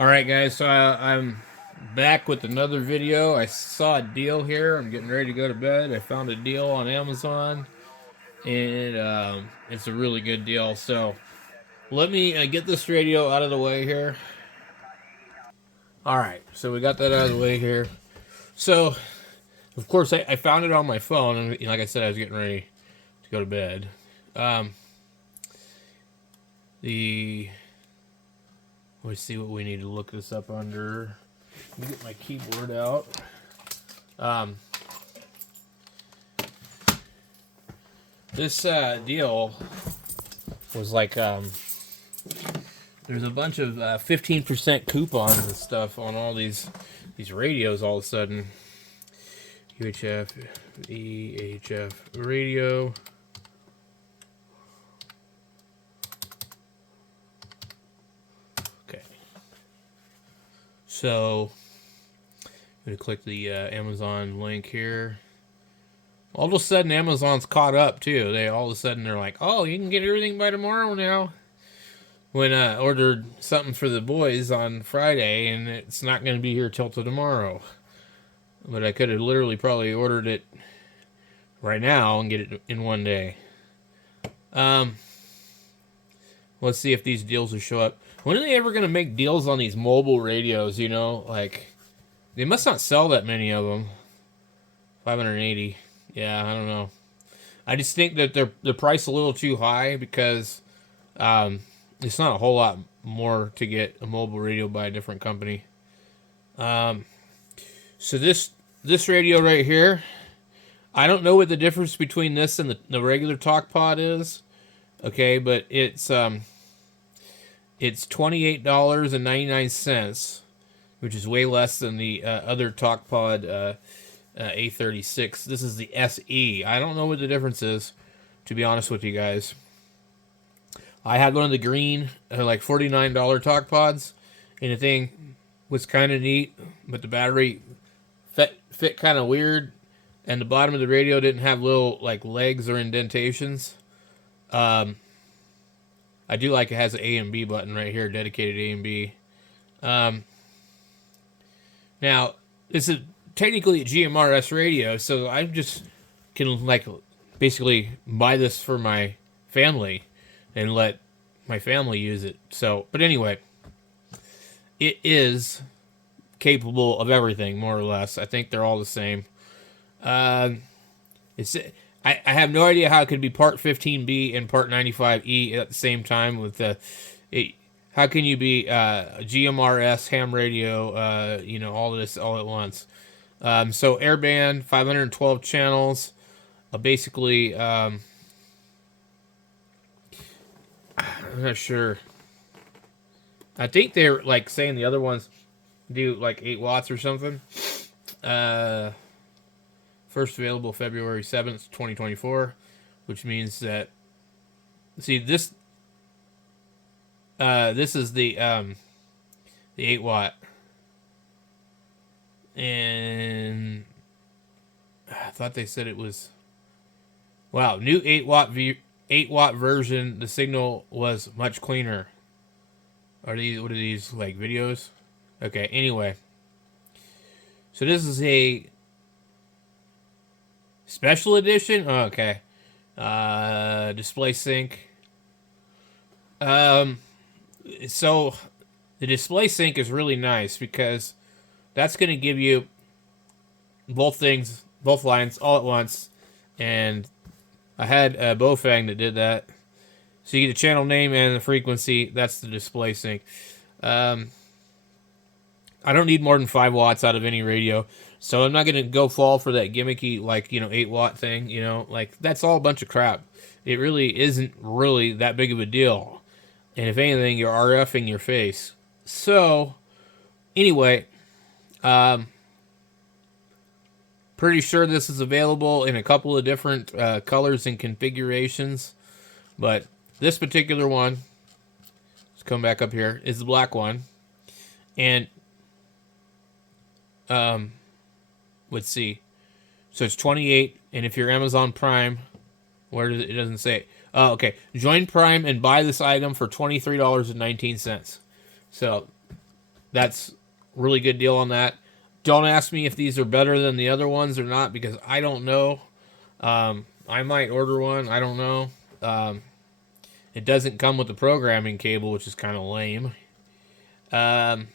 Alright guys, so I'm back with another video. I saw a deal here. I'm getting ready to go to bed. I found a deal on Amazon, and it's a really good deal. So let me get this radio out of the way here. Alright, so we got that out of the way here. So, of course, I found it on my phone, and like I said, I was getting ready to go to bed. Um, the Let's see what we need to look this up under. Let me get my keyboard out. Um, this deal was like there's a bunch of 15% coupons and stuff on all these radios all of a sudden. UHF VHF radio. Okay. So I'm going to click the Amazon link here. All of a sudden, Amazon's caught up too. All of a sudden they're like, "Oh, you can get everything by tomorrow now." When I ordered something for the boys on Friday, and it's not going to be here till tomorrow. But I could have literally probably ordered it right now and get it in one day. Let's see if these deals will show up. When are they ever going to make deals on these mobile radios? You know, like they must not sell that many of them. 580. Yeah, I don't know. I just think that they're priced a little too high because it's not a whole lot more to get a mobile radio by a different company. So this radio right here, I don't know what the difference between this and the regular talk pod is. Okay, but it's $28.99, which is way less than the other talk pod A36. This is the SE. I don't know what the difference is, to be honest with you guys. I had one of the green, like $49 talk pods, and the thing was kind of neat, but the battery fit kind of weird, and the bottom of the radio didn't have little like legs or indentations. I do like it has an A and B button right here, dedicated A and B. Now this is technically a GMRS radio, so I just can like basically buy this for my family and let my family use it. So, but anyway, it is capable of everything more or less. I think they're all the same. It's I have no idea how it could be part 15B and part 95E at the same time with the. How can you be GMRS ham radio? All of this all at once. So airband, 512 channels. Basically, I'm not sure. I think they're like saying the other ones do like 8 watts or something. First available February 7th, 2024, which means that this is the 8 watt, and I thought they said it was new 8 watt version. The signal was much cleaner. What are these like videos? Okay, anyway. So this is a special edition? Oh, okay. Display sync. So the display sync is really nice because that's going to give you both lines all at once. And I had a Bofang that did that. So you get the channel name and the frequency. That's the display sync. I don't need more than 5 watts out of any radio. So I'm not going to go fall for that gimmicky, 8 watt thing. That's all a bunch of crap. It really isn't really that big of a deal. And if anything, you're RFing your face. So, anyway, pretty sure this is available in a couple of different colors and configurations. But this particular one, let's come back up here, is the black one. And, let's see. So it's 28, and if you're Amazon Prime, it doesn't say. Oh, okay. Join Prime and buy this item for $23.19. So that's really good deal on that. Don't ask me if these are better than the other ones or not, because I don't know. I might order one. I don't know. It doesn't come with the programming cable, which is kind of lame. Let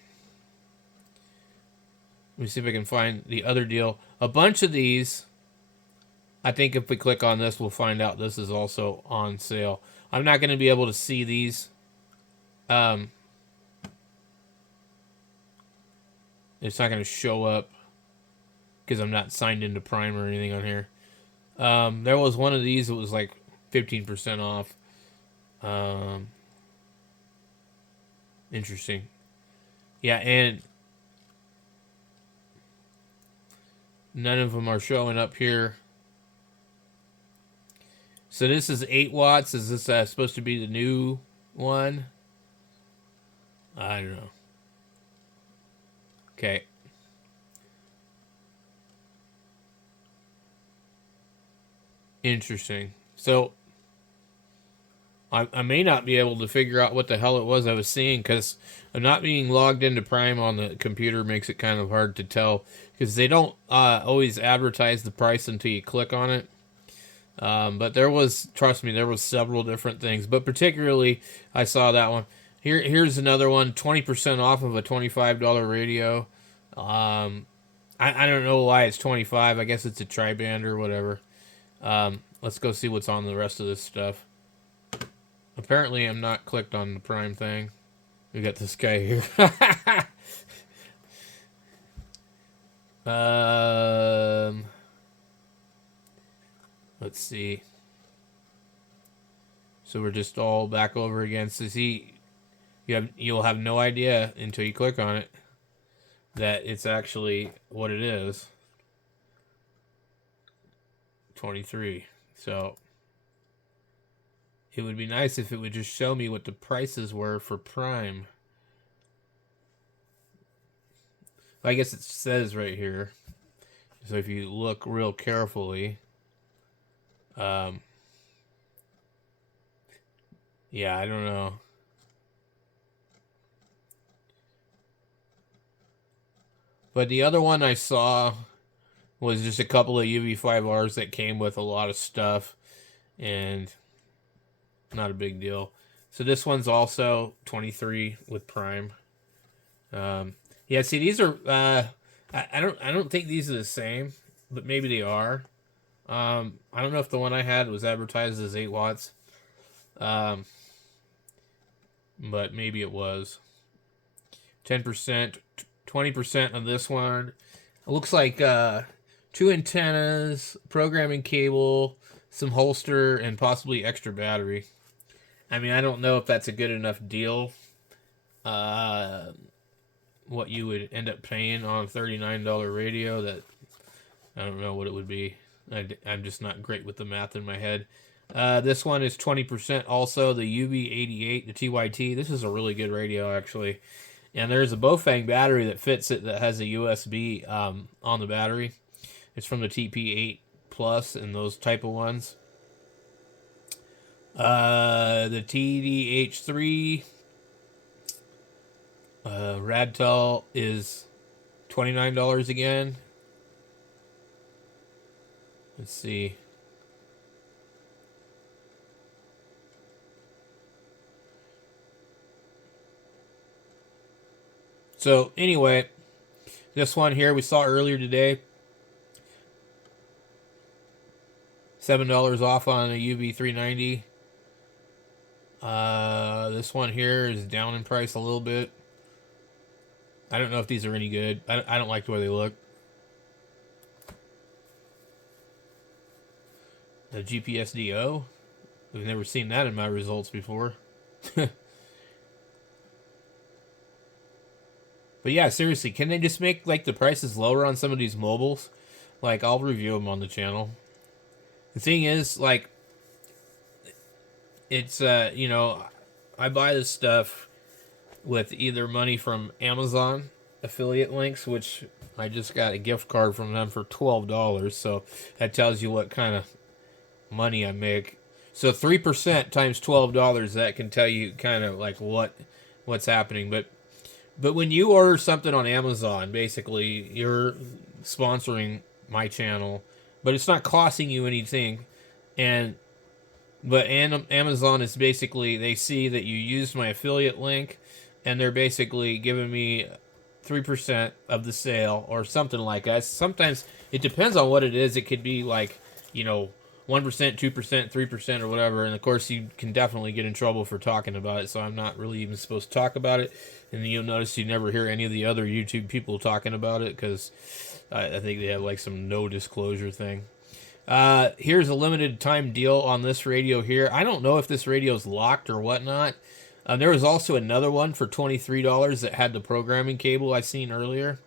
me see if I can find the other deal. A bunch of these, I think if we click on this, we'll find out this is also on sale. I'm not going to be able to see these. It's not going to show up because I'm not signed into Prime or anything on here. There was one of these that was like 15% off. Interesting. Yeah, and none of them are showing up here. So this is 8 watts. Is this supposed to be the new one? I don't know. Okay. Interesting. So I may not be able to figure out what the hell it was I was seeing, because I'm not being logged into Prime on the computer makes it kind of hard to tell, because they don't always advertise the price until you click on it. But there was, trust me, there was several different things, but particularly I saw that one. Here's another one, 20% off of a $25 radio. I don't know why it's 25. I guess it's a tri-band or whatever. Let's go see what's on the rest of this stuff. Apparently, I'm not clicked on the Prime thing. We got this guy here. Let's see. So we're just all back over again. So see, you'll have no idea until you click on it that it's actually what it is. 23. So it would be nice if it would just show me what the prices were for Prime. I guess it says right here. So if you look real carefully, yeah, I don't know. But the other one I saw was just a couple of UV5Rs that came with a lot of stuff, and not a big deal. So this one's also 23 with Prime. Yeah, see, these are I don't think these are the same, but maybe they are. I don't know if the one I had was advertised as 8 watts. But maybe it was. 10%, 20% on this one. It looks like 2 antennas, programming cable, some holster, and possibly extra battery. I mean, I don't know if that's a good enough deal. What you would end up paying on a $39 radio, that I don't know what it would be. I'm just not great with the math in my head. This one is 20% also, the UB88, the TYT. This is a really good radio, actually. And there's a Bofang battery that fits it that has a USB on the battery. It's from the TP8 Plus and those type of ones. The TDH3 Radtel is $29 again. Let's see. So anyway, this one here we saw earlier today, $7 off on a UB390. This one here is down in price a little bit. I don't know if these are any good. I don't like the way they look. The GPSDO. We've never seen that in my results before. But yeah, seriously, can they just make like the prices lower on some of these mobiles? Like, I'll review them on the channel. The thing is, like, it's you know, I buy this stuff with either money from Amazon affiliate links, which I just got a gift card from them for $12, so that tells you what kind of money I make. So 3% times $12, that can tell you kind of like what's happening. But But when you order something on Amazon, basically you're sponsoring my channel, but it's not costing you anything. And but Amazon is basically, they see that you used my affiliate link, and they're basically giving me 3% of the sale or something like that. Sometimes it depends on what it is. It could be like, you know, 1%, 2%, 3%, or whatever. And of course, you can definitely get in trouble for talking about it. So I'm not really even supposed to talk about it. And you'll notice you never hear any of the other YouTube people talking about it because I think they have like some no disclosure thing. Here's a limited time deal on this radio here. I don't know if this radio is locked or whatnot. There was also another one for $23 that had the programming cable I seen earlier.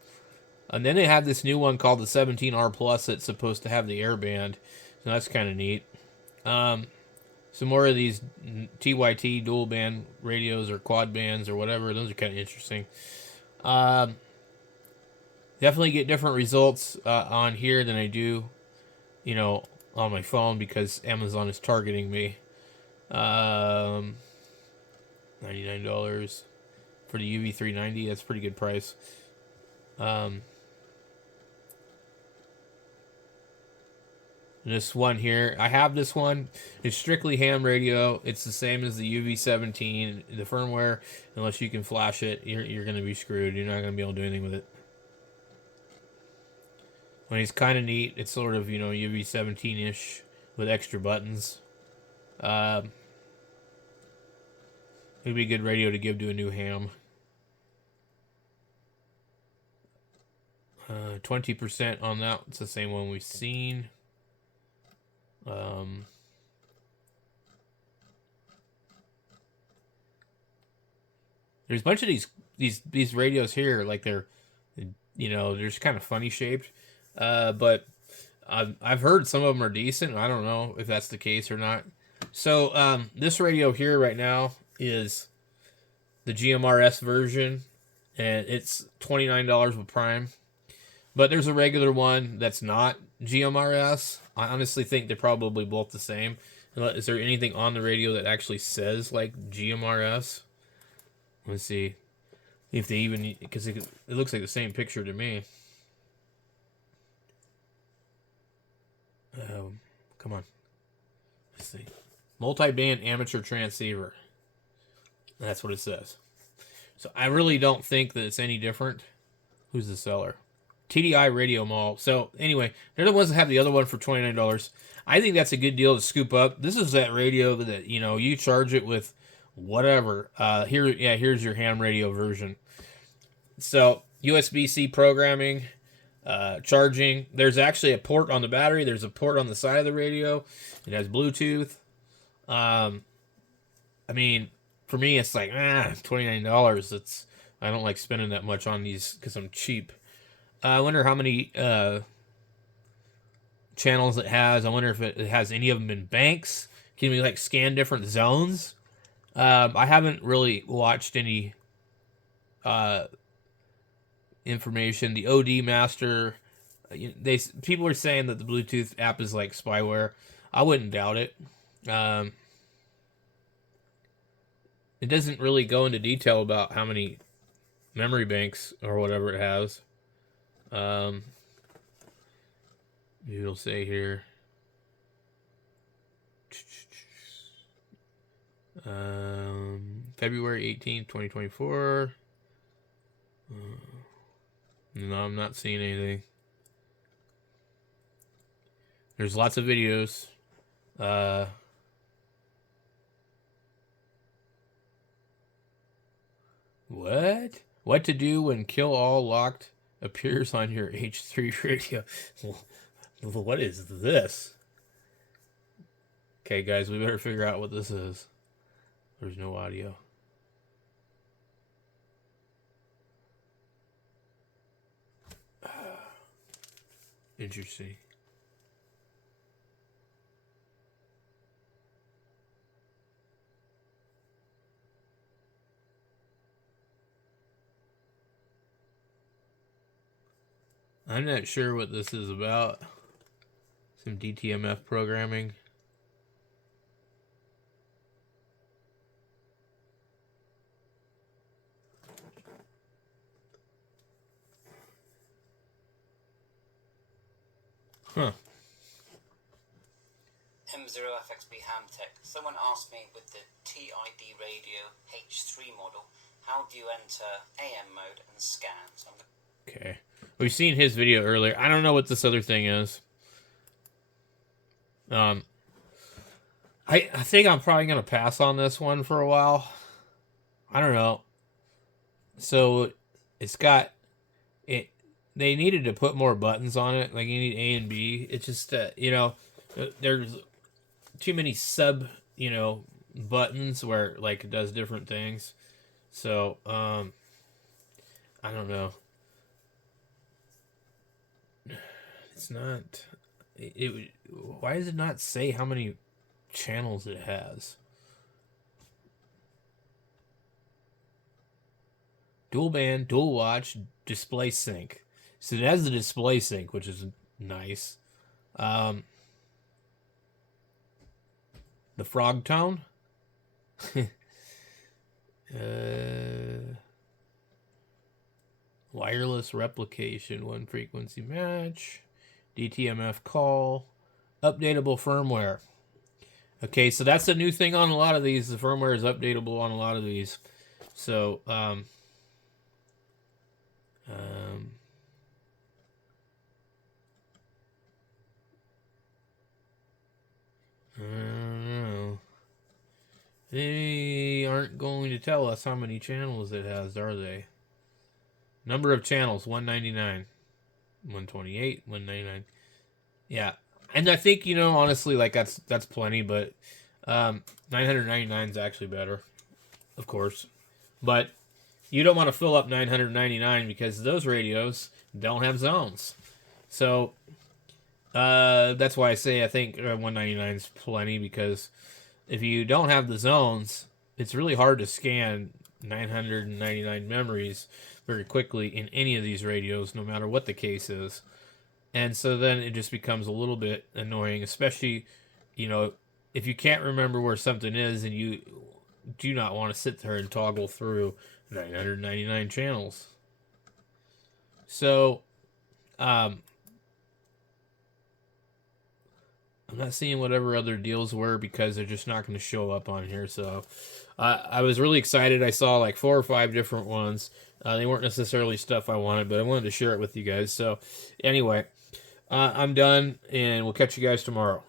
And then they had this new one called the 17R Plus that's supposed to have the airband. So that's kind of neat. Some more of these TYT dual band radios or quad bands or whatever. Those are kind of interesting. Definitely get different results on here than I do, you know, on my phone because Amazon is targeting me. $99 for the UV390. That's a pretty good price. This one here, I have this one. It's strictly ham radio. It's the same as the UV17. The firmware, unless you can flash it, you're going to be screwed. You're not going to be able to do anything with it. When it's kind of neat, it's sort of, you know, UV17-ish with extra buttons. It would be a good radio to give to a new ham. 20% on that. It's the same one we've seen. There's a bunch of these radios here, like they're, you know, they're just kind of funny shaped. But I've heard some of them are decent. I don't know if that's the case or not. So this radio here right now is the GMRS version, and it's $29 with Prime. But there's a regular one that's not GMRS. I honestly think they're probably both the same. Is there anything on the radio that actually says like GMRS? Let's see if they even, because it looks like the same picture to me. Come on. Let's see. Multi-band amateur transceiver. That's what it says. So I really don't think that it's any different. Who's the seller? TDI Radio Mall. So anyway, they're the ones that have the other one for $29. I think that's a good deal to scoop up. This is that radio that, you know, you charge it with whatever. Here's your ham radio version. So USB-C programming, charging. There's actually a port on the battery. There's a port on the side of the radio. It has Bluetooth. I mean, for me, it's like $29. I don't like spending that much on these because I'm cheap. I wonder how many channels it has. I wonder if it has any of them in banks. Can we like scan different zones? I haven't really watched any information. The OD Master, people are saying that the Bluetooth app is like spyware. I wouldn't doubt it. It doesn't really go into detail about how many memory banks or whatever it has. It'll say here. February 18th, 2024. No, I'm not seeing anything. There's lots of videos. What? What to do when Kill All Locked appears on your H3 radio? What is this? Okay, guys, we better figure out what this is. There's no audio. Interesting. I'm not sure what this is about. Some DTMF programming. Huh. M0FXB Ham Tech. Someone asked me with the TID radio H3 model, how do you enter AM mode and scan? So Okay. We've seen his video earlier. I don't know what this other thing is. I think I'm probably going to pass on this one for a while. I don't know. So it's got it. They needed to put more buttons on it. Like you need A and B. It's just there's too many sub buttons where like it does different things. So I don't know. It's not. Why does it not say how many channels it has? Dual band, dual watch, display sync. So it has the display sync, which is nice. The frog tone. Wireless replication, one frequency match, DTMF call, updatable firmware. Okay, so that's a new thing on a lot of these. The firmware is updatable on a lot of these. So, I don't know. They aren't going to tell us how many channels it has, are they? Number of channels, 199. 128, 199. Yeah. And I think, honestly, like that's plenty, but 999 is actually better, of course. But you don't want to fill up 999 because those radios don't have zones. So that's why I say I think 199 is plenty, because if you don't have the zones, it's really hard to scan 999 memories very quickly in any of these radios, no matter what the case is. And so then it just becomes a little bit annoying, especially, if you can't remember where something is and you do not want to sit there and toggle through 999 channels. So, I'm not seeing whatever other deals were because they're just not going to show up on here. So, I was really excited. I saw like 4 or 5 different ones. They weren't necessarily stuff I wanted, but I wanted to share it with you guys. So, anyway, I'm done, and we'll catch you guys tomorrow.